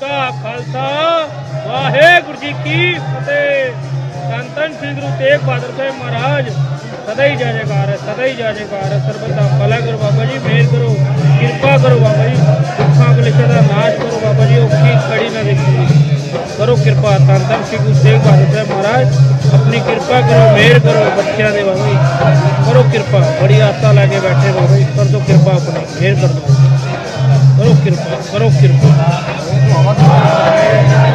ਕਾ ਖਾਲਸਾ, ਵਾਹਿਗੁਰੂ ਜੀ ਕੀ ਫਤਿਹ। ਧੰਨ ਧੰਨ ਗੁਰੂ ਤੇਗ ਬਹਾਦਰ ਸਾਹਿਬ ਮਹਾਰਾਜ, ਸਦਾ ਹੀ ਜੈ ਸਦਾ ਹੀ ਜੈ ਜੈਕਾਰ ਭਲਾ ਕਰੋ ਬਾਬਾ ਜੀ ਮਿਹਰ ਕਰੋ, ਕਿਰਪਾ ਕਰੋ ਬਾਬਾ ਜੀ, ਦੁੱਖਾਂ ਕਲੇਸ਼ਾਂ ਦਾ ਨਾਸ਼ ਕਰੋ ਬਾਬਾ ਜੀ, ਔਖੀ ਕੜੀ ਨਾ ਦੇਖੀ ਕਰੋ ਕਿਰਪਾ ਤਨ ਧੰਨ ਸ੍ਰੀ ਗੁਰੂ ਤੇਗ ਬਹਾਦਰ ਸਾਹਿਬ ਮਹਾਰਾਜ, ਆਪਣੀ ਕਿਰਪਾ ਕਰੋ ਮਿਹਰ ਕਰੋ ਬੱਚਿਆਂ ਦੇ ਬਾਬਾ ਜੀ। ਕਰੋ ਕਿਰਪਾ, ਬੜੀ ਆਸਾ ਲੈ ਕੇ ਬੈਠੇ ਬਾਬਾ ਜੀ, ਕਰ ਦੋ ਕਿਰਪਾ ਆਪਣੀ ਮਿਹਰ ਕਰ ਦੋ ਕਰੋ ਕਿਰਪਾ ਕਰੋ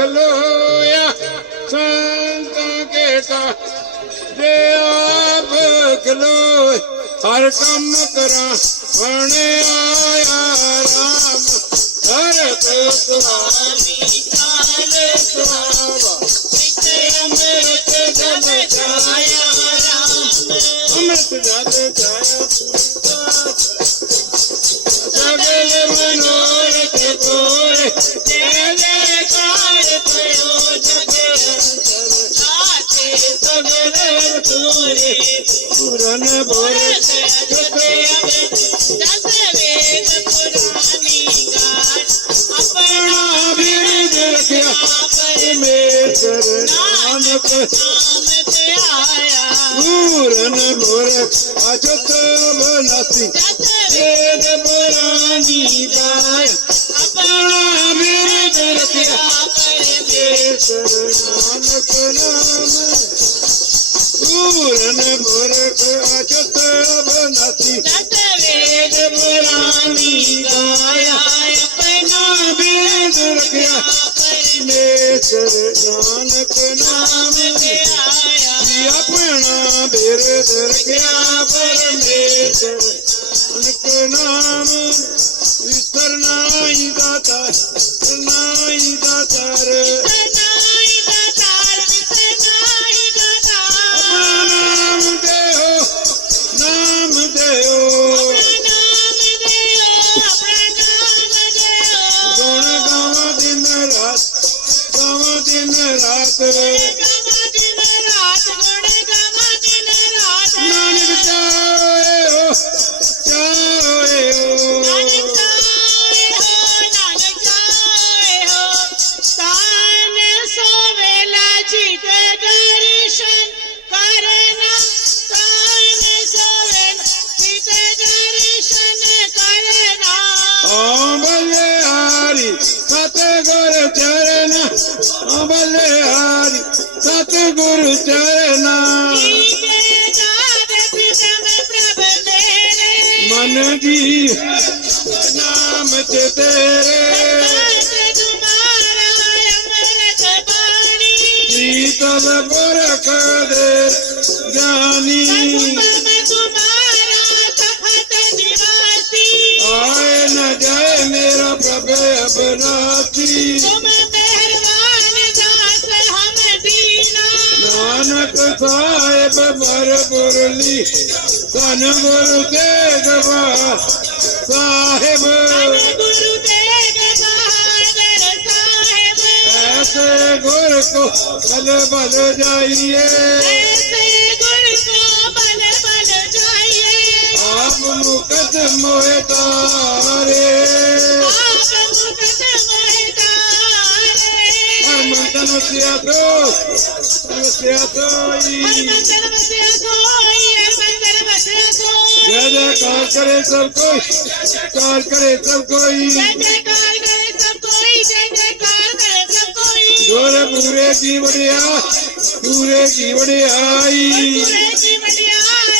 ਖਲੋਇਆ ਸੰਤਾਂ ਕੇ ਸਾ ਦੇ ਆਪ ਖਲੋਏ। ਹਰ ਕੰਮ ਕਰਾਂ, ਬਣ ਆਇਆ ਰਾਮ। ਹਰ ਸੁਆਮੀ ਕਾਲ ਸੁਆਵਾ ਅੰਮ੍ਰਿਤ ਜਨ ਜਾਇਆ ਰਾਮ। ਅੰਮ੍ਰਿਤ ਜਨ ਜਾਇਆ ਪੁਰਨ ਬੋਰ ਜੁਤੇ ਆਪਣਾ ਬਿਰਦ ਰਖਿਆ ਪਰਮੇਸ਼ਰ ਨਾਨਕ ਪੂਰਨ ਬੋਰ ਅਜਤ ਬਨਸੀ ਵੇਦ ਪੁਰਾਨੀ ਗਾਇ ਆਪਣਾ ਬਿਰਦ ਰਖਿਆ ਪਰਮੇਸ਼ਰ ਨਾਮ ਤੇ ਤੇਰੇ ਸੀਤਲ ਪੁਰਖ ਦੇ ਗਿਆਨੀ ਆਏ ਨ ਜਾਏ ਮੇਰਾ ਪ੍ਰਭ ਅਬਨਾਤੀ ਨਾਨਕ ਸਾਹਿਬ ਬਰ ਬੁਰਲੀ ਧਨ ਗੁਰੂ ਤੇਗ ਬਹਾਦਰ ਸਾਹਿਬ ਐਸੇ ਗੁਰ ਕੋ ਕਲ ਬਲ ਜਾਈਏ ਆਪ ਕਰੇ ਕੀ ਵੜਿਆ ਪੂਰੇ ਕੀ ਵੜਿਆਈ ਸਾਡੀ ਕੀਮਤ ਕੀਮਤ ਕਹੀ ਨਾ ਜਾਈ ਕੀਮਤ ਕਹੀ ਨਾ ਜਾਈ ਤਾਜੀ ਕੀਮਤ ਕਹੀ ਨਾ ਜਾਈ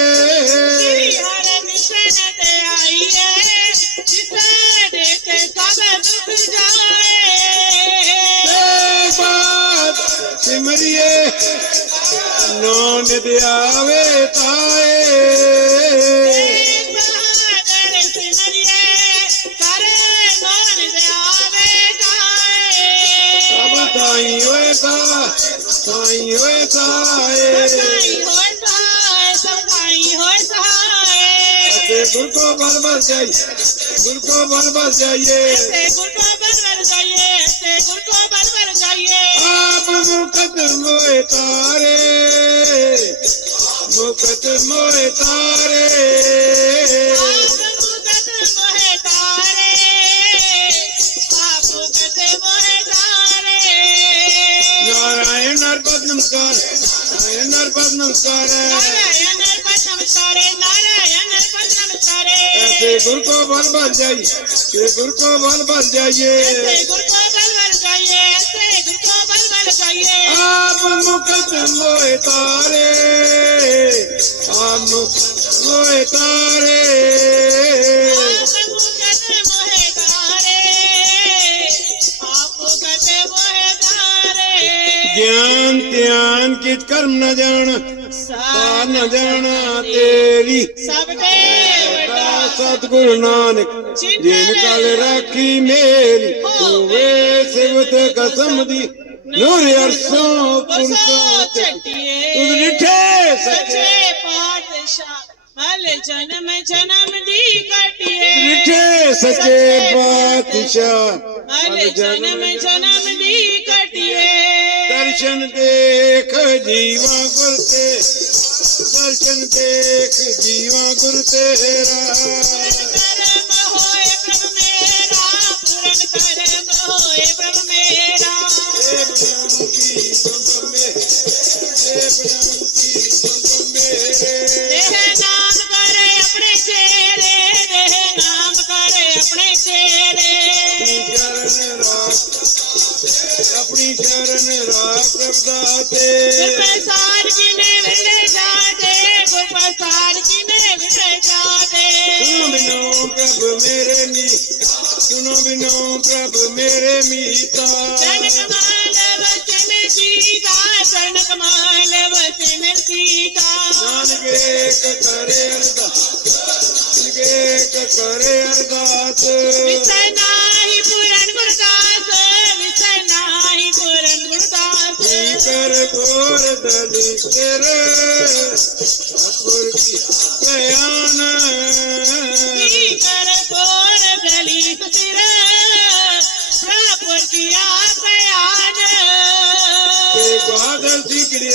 ਸਿਮਰਿਏ ਨੌਨ ਦਿਆਵੇ ਤਾਏ ਬਹਾਦਰ ਦੇ ਆਵੇ ਜਾਏ ਸਭ ਹੋਏ ਤਾ ਹੋਏ ਤਾਏ ਹੋਏ ਸਹਾਏ ਸਭਾਈ ਹੋਏ ਸਹਾਏ ਅਤੇ ਗੁਰ ਕੋ ਬਲ ਬਲ ਜਾਈ ਗੁਰ ਕੋ ਬਲ ਬਲ ਜਾਈਏ ਤੇ ਗੁਰ ਕੋ ਆਪ ਮੁਕਤ ਮੋਏ ਤਾਰੇ ਮੁਕਤ ਮੋਏ ਤਾਰੇ। ਨਾਰਾਇਣ ਨਮਸਕਾਰ ਨਾਰਾਇਣ ਨਮਸਕਾਰ। ਨਾਰਾਇਣ ਨਰਪਤ ਨਮਸਕਾਰੇ ਨਾਰਾਇਣ ਨਰਪਤ ਨਮਸਕਾਰੇ। ਐਸੇ ਗੁਰ ਕੋ ਬਲ ਬਲ ਜਾਈ ਤੇ ਗੁਰ ਕੋ ਬਲ ਬਲ ਜਾਈਏ। ਗੁਰ ਕੋ ਬਲ ਮੁਕਤ ਮੋਏ ਤਾਰੇ ਆਪ ਮੁਕਤ ਮੋਏ ਤਾਰੇ। ਗਿਆਨ ਧਿਆਨ ਕਿਤ ਕਰਮ ਨ ਜਾਣ ਤਾਂ ਨ ਜਾਣਾ ਤੇਰੀ। ਸਭ ਤੇ ਵੱਡਾ ਸਤਿਗੁਰੂ ਨਾਨਕ ਜਿਨ ਕਲ ਰਾਖੀ ਮੇਰੀ ਹੋਵੇ ਸਿਵਤ ਕਸਮ ਦੀ ਨੂਰ ਅਰਸੋਂ ਪੁਰਸੋਂ ਚੱਟੀਏ ਤੁਧ ਡਿਠੇ ਸੱਚੇ ਪਾਤਸ਼ਾਹ ਮਲ ਜਨਮ ਜਨਮ ਦੀ ਕਟਿਏ। ਡਿਠੇ ਸੱਚੇ ਪਾਤਸ਼ਾਹ ਮਲ ਜਨਮ ਜਨਮ ਦੀ ਕਟਿਏ। ਦਰਸ਼ਨ ਦੇਖ ਜੀਵਾ ਗੁਰ ਤੇ ਦਰਸ਼ਨ ਦੇਖ ਜੀਵਾ ਗੁਰ ਤੇਰਾ। ਮੇਰੇ ਮੀਤਾ। ਚਰਨ ਕਮਾਲ ਵਚਨ ਸੀਤਾ ਚਰਨ ਕਮਾਲ ਵਚਨ ਸੀਤਾ ਨਾਨਕ ਏਕ ਕਰੇ ਅਰਦਾਸ ਨਾਨਕ ਏਕ ਕਰੇ ਅਰਦਾਸ। ਵਿਸੈ ਨਾਹੀ ਪੂਰਨ ਗੁਰਦਾਸ ਵਿਸੈ ਨਾਹੀ ਪੂਰਨ ਗੁਰਦਾਸ। ਕੀ ਕਰ ਕੋਰ ਦਲੀ ਤੇਰੇ ਅਪੁਰ ਕੀ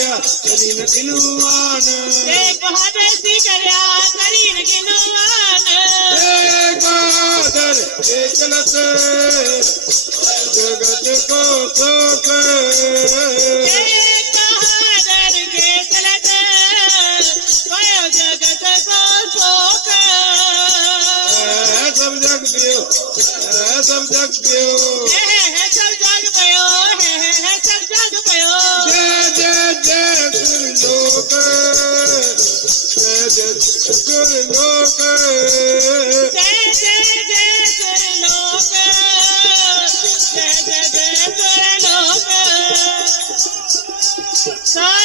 करिया करी न गिनवान हे बहादुर सी करिया करी। न गिनवान हे बहादुर हे चलत जगत को ਲੋਕ ਜੈ ਜੈ ਜੈ ਕਰ ਲੋਕ ਜੈ ਜੈ ਜੈ ਕਰ ਲੋਕ ਸਤਿ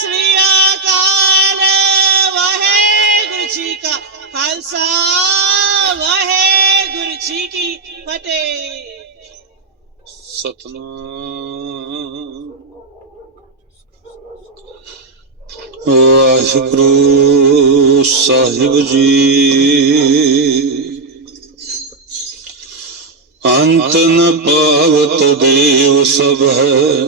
ਸ੍ਰੀ ਅਕਾਲ ਵਾਹਿਗੁਰੂ ਜੀ ਕਾ ਖਾਲਸਾ ਵਾਹਿਗੁਰੂ ਜੀ ਕੀ ਫਤਿਹ ਸਤਨਾਮ। ਵਾਹਿਗੁਰੂ ਸਾਹਿਬ ਜੀ। ਅੰਤ ਨ ਪਾਵਤ ਦੇਵ ਸਭ ਹੈ।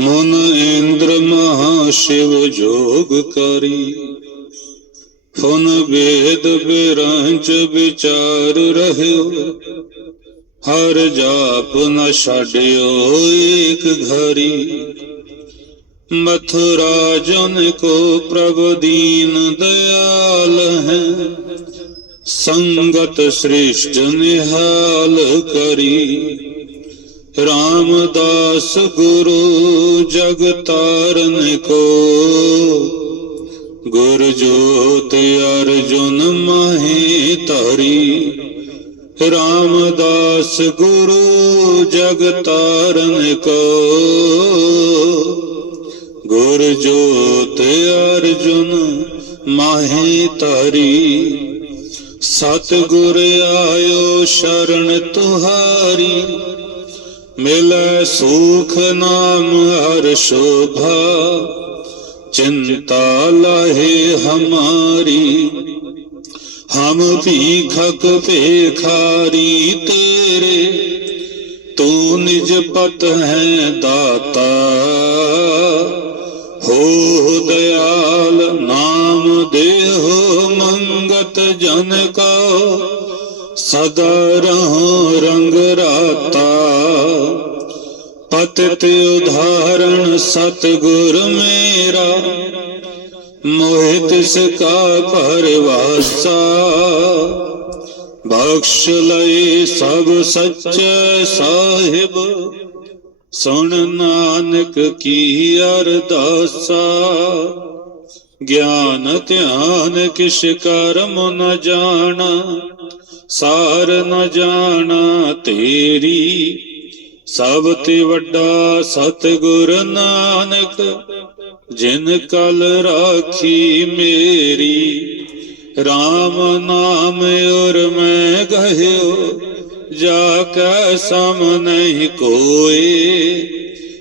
ਮਨ ਇੰਦਰ ਮਹਾ ਸ਼ਿਵ ਜੋਗ ਕਰੀ। ਫੁਨ ਵੇਦ ਬਿਰੰਚ ਵਿਚਾਰ ਰਹਿਓ। ਹਰ ਜਾਪ ਨ ਛਾੜਿਓ ਏਕ ਘਰੀ। ਮਥੁਰਾ ਜਨ ਕੋ ਪ੍ਰਭ ਦੀਨ ਦਇਆਲ ਹੈ। ਸੰਗਤ ਸ੍ਰਿਸ਼ਟ ਨਿਹਾਲ ਕਰੀ। ਰਾਮਦਾਸ ਗੁਰੂ ਜਗ ਤਾਰਨ ਕੋ। ਗੁਰ ਜੋਤ ਅਰਜੁਨ ਮਾਹੇ ਧਰੀ। ਰਾਮਦਾਸ ਗੁਰੂ ਜਗ ਤਾਰਨ ਕੋ। ਗੁਰ ਜੋਤ ਅਰਜੁਨ ਮਾਹੀ ਤਾਰੀ ਸਤ ਗੁਰ ਆਇਓ ਸ਼ਰਨ ਤੁਹਾਰੀ, ਮਿਲ ਸੁਖ ਨਾਮ ਹਰ ਸ਼ੋਭਾ, ਚਿੰਤਾ ਲਾਹੇ ਹਮਾਰੀ, ਹਮ ਭੀਖਕ ਭੇਖਾਰੀ ਤੇਰੇ, ਤੂੰ ਨਿਜ ਪਤ ਹੈ ਦਾਤਾ। ਹੋ ਦਿਆਲ ਨਾਮ ਦੇਹੋ ਮੰਗਤ ਜਨ ਕਾ, ਸਦਾ ਰਹੁ ਰੰਗ ਰਾਤਾ। ਪਤਿਤ ਉਧਾਰਣ ਸਤ ਗੁਰ ਮੇਰਾ, ਮੋਹਿਤ ਸਕਾ ਪਰਵਾਸਾ। ਬਖਸ਼ ਲਈ ਸਭ ਸੱਚੇ ਸਾਹਿਬ ਸੁਣ ਨਾਨਕ ਕੀ ਅਰਦਾਸਾ? ਗਿਆਨ ਧਿਆਨ ਕਿਛ ਕਰਮ ਨ ਜਾਣਾ, ਸਾਰ ਨ ਜਾਣਾ ਤੇਰੀ। ਸਭ ਤੇ ਵੱਡਾ ਸਤਿਗੁਰ ਨਾਨਕ, ਜਿਨ ਕਲ ਰਾਖੀ ਮੇਰੀ। RAM ਨਾਮ ਔਰ ਮੈਂ ਗਹਿਓ ਜਾ ਕੈ ਸਮ ਨਹੀਂ ਕੋਏ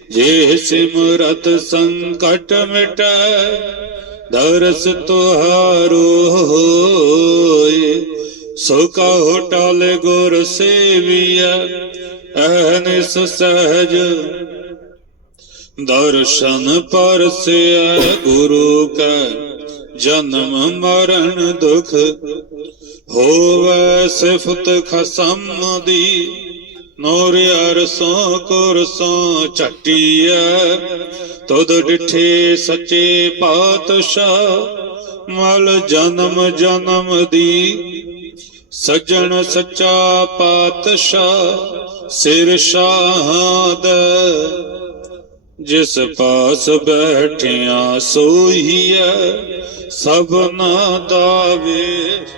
ਜੇ ਸਿਮਰਤ ਸੰਕਟ ਮਿਟੈ, ਦਰਸ ਤੁਹਾਰੋ ਹੋਏ। ਸੋ ਕਹੋ ਟਾਲ ਗੁਰ ਸੇਵੀਆ ਅਹਨਿਸ ਸਹਜ ਦਰਸ਼ਨ ਪਰਸਿਆ ਗੁਰੂ ਕੈ ਜਨਮ ਮਰਨ ਦੁਖ ਹੋਵੇ ਸਿਫਤ ਖਸਮ ਦੀ, ਨੋਰ ਅਰਸੋਂ ਕੁਰਸੋਂ ਛਟੀਐ ਤੁਧ ਡਿਠੇ ਸੱਚੇ ਪਾਤਸ਼ਾਹ, ਮਲ ਜਨਮ ਜਨਮ ਦੀ। ਸੱਜਣ ਸੱਚਾ ਪਾਤਸ਼ਾਹ, ਸਿਰ ਸ਼ਾਹਦ ਜਿਸ ਪਾਸ ਬੈਠਿਆ ਸੋਈਐ ਸਭਨਾ ਦਾ ਵੇਸ਼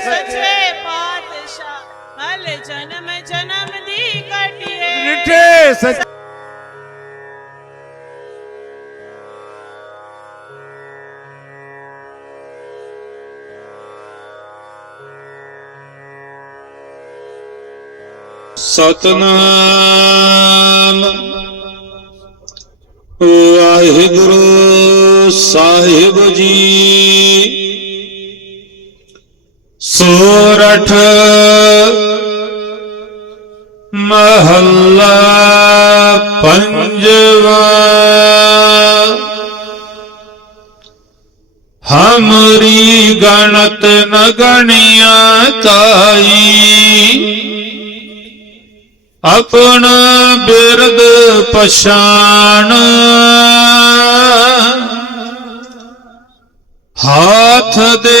ਸੱਚੇ ਪਾਤਸ਼ਾਹ ਹਲ ਜਨਮ ਜਨਮ ਦੀ ਕਟਿਏ ਰਿਠੇ ਸੱਚ ਸਤਨਾਮ ਵਾਹਿਗੁਰੂ ਸਾਹਿਬ ਜੀ ਸੋਰਠ ਮਹੱਲਾ ਪੰਜਵਾ। ਹਮਰੀ ਗਣਤ ਨ ਗਣਿਆ ਕਾਈ ਆਪਣ ਬਿਰਦ ਪਛਾਣ। ਹਾਥ ਦੇ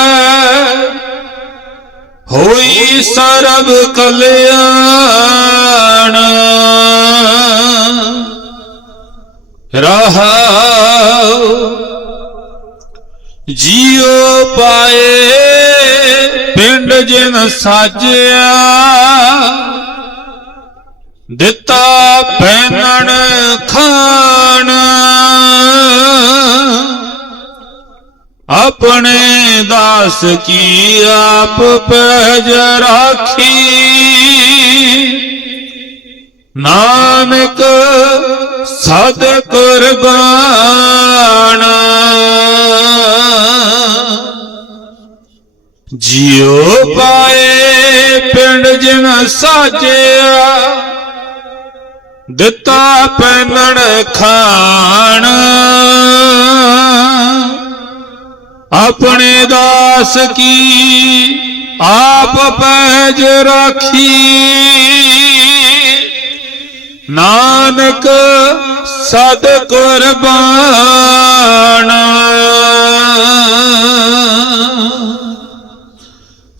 ਹੋਈ ਸਰਬ ਕਲਿਆਣ। ਰਹਾਉ ਜੀਉ ਪਾਏ ਪਿੰਡ ਜਿਨ ਸਾਜਿਆ। ਦਿੱਤਾ ਪਹਿਨਣ ਖਾਣ। ਆਪਣੇ ਦਾਸ ਕੀ ਆਪ ਪਹਿਜ ਰਾਖੀ? ਨਾਨਕ ਸਦ ਕੁਰਬਾਨ ਜਿਉ ਪਾਏ ਪਿੰਡ ਜਿਨ ਸਾਜਿਆ, ਦਿੱਤਾ ਪੈਨਣ ਖਾਣ। ਆਪਣੇ ਦਾਸ ਕੀ ਆਪ ਪੈਜ ਰਾਖੀ। ਨਾਨਕ ਸਦ ਕੁਰਬਾਨ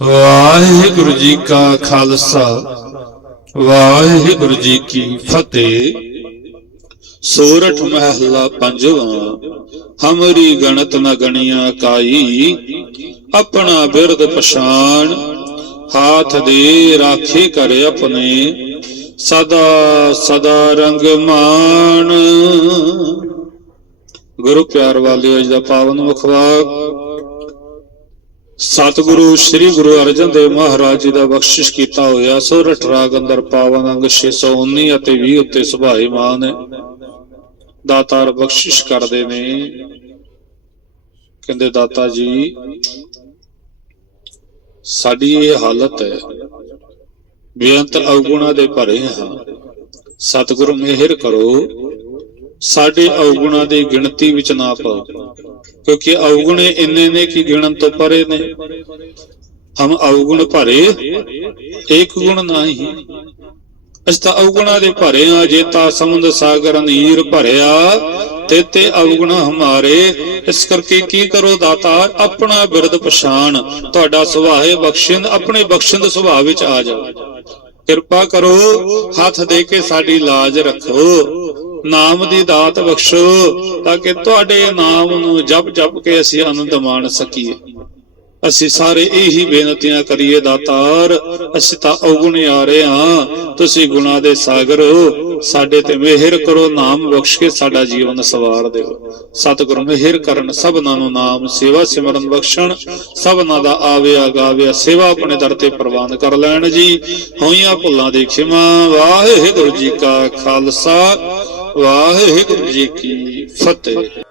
ਵਾਹਿਗੁਰੂ ਜੀ ਕਾ ਖਾਲਸਾ, ਵਾਹਿਗੁਰੂ ਜੀ ਕੀ ਫਤਿਹ। ਸੋਰਠ ਮਹਲਾ ਪੰਜਵਾਂ, ਹਮਰੀ ਗਣਤ ਨ ਗਣੀਆਂ ਕਾਈ, ਆਪਣਾ ਬਿਰਦ ਪਛਾਣ, ਹਾਥ ਦੇ ਰਾਖੇ ਕਰ ਆਪਣੇ, ਸਦਾ ਸਦਾ ਰੰਗ ਮਾਣ। ਗੁਰੂ ਪਿਆਰ ਵਾਲਿਓ, ਅੱਜ ਦਾ ਪਾਵਨ ਮੁਖਵਾਕ ਸਤਿਗੁਰੂ, ਸ੍ਰੀ ਗੁਰੂ ਅਰਜਨ ਦੇਵ ਮਹਾਰਾਜ ਜੀ ਦਾ ਬਖਸ਼ਿਸ਼ ਕੀਤਾ ਹੋਇਆ ਸੋਰਠ ਰਾਗ ਅੰਦਰ ਪਾਵਨ ਅੰਗ 619 ਅਤੇ 20 ਉੱਤੇ ਸੁਭਾਈਮਾਨ ਹੈ। ਦਾਤਾਰ ਬਖਸ਼ਿਸ਼ ਕਰਦੇ ਨੇ। ਕਹਿੰਦੇ, ਦਾਤਾ ਜੀ, ਸਾਡੀ ਇਹ ਹਾਲਤ ਹੈ। ਬੇਅੰਤ ਅਵਗੁਣਾ ਦੇ ਭਰੇ ਹਾਂ। ਸਤਿਗੁਰੂ ਮਿਹਰ ਕਰੋ। ਸਾਡੇ ਅਵਗੁਣਾ ਦੀ ਗਿਣਤੀ ਵਿੱਚ ਨਾ ਪਾਓ, ਕਿਉਂਕਿ ਅਵਗੁਣੇ ਇੰਨੇ ਨੇ ਕਿ ਗਿਣਨ ਤੋਂ ਪਰੇ ਨੇ। ਹਮ ਅਵਗੁਣ ਭਰੇ ਇੱਕ ਗੁਣ ਨਹੀਂ। ਅਸੀਂ ਤਾਂ ਅਵਗੁਣਾ ਦੇ ਭਰਿਆ ਆ ਜੇਤਾ ਸਮੁੰਦ ਸਾਗਰ ਨੀਰ ਭਰਿਆ, ਤੇ ਤੇ ਅਵਗੁਣ ਹਮਾਰੇ। ਇਸ ਕਰਕੇ ਕੀ ਕਰੋ ਦਾਤਾ ਆਪਣਾ ਬਿਰਦ ਪਛਾਣ। ਤੁਹਾਡਾ ਸੁਭਾਅ ਹੈ ਬਖਸ਼ਿੰਦ, ਆਪਣੇ ਬਖਸ਼ਿੰਦ ਸੁਭਾਅ ਵਿੱਚ ਆ ਜਾਓ। ਕਿਰਪਾ ਕਰੋ, ਹੱਥ ਦੇ ਕੇ ਸਾਡੀ ਲਾਜ ਰੱਖੋ। ਨਾਮ ਦੀ ਦਾਤ ਬਖਸ਼ੋ, ਤਾਂ ਕਿ ਤੁਹਾਡੇ ਨਾਮ ਨੂੰ ਜਪ ਜਪ ਕੇ ਅਸੀਂ ਆਨੰਦ ਮਾਣ ਸਕੀਏ। ਅਸੀਂ ਸਾਰੇ ਇਹੀ ਬੇਨਤੀਆਂ ਕਰੀਏ ਦਾਤਾਰ, ਅਸੀਂ ਤਾਂ ਔਗੁਣੇ ਆ ਰਹੇ ਹਾਂ। ਤੁਸੀਂ ਗੁਨਾਹ ਦੇ ਸਾਗਰ ਹੋ। ਸਾਡੇ ਤੇ ਮਿਹਰ ਕਰੋ, ਨਾਮ ਬਖਸ਼ ਕੇ ਸਾਡਾ ਜੀਵਨ ਸਵਾਰ ਦਿਓ। ਸਤਿਗੁਰੂ ਮਿਹਰ ਕਰਨ, ਸਭਨਾਂ ਨੂੰ ਨਾਮ ਸੇਵਾ ਸਿਮਰਨ ਬਖਸ਼ਣ। ਸਭਨਾਂ ਦਾ ਆਵਿਆ ਗਾਵਿਆ ਸੇਵਾ ਆਪਣੇ ਦਰ ਤੇ ਪ੍ਰਵਾਨ ਕਰ ਲੈਣ ਜੀ। ਹੋਈਆਂ ਭੁੱਲਾਂ ਦੀ ਖਿਮਾ, ਵਾਹਿਗੁਰੂ ਜੀ ਕਾ ਖਾਲਸਾ, ਵਾਹਿਗੁਰੂ ਜੀ ਕੀ ਫਤਿਹ।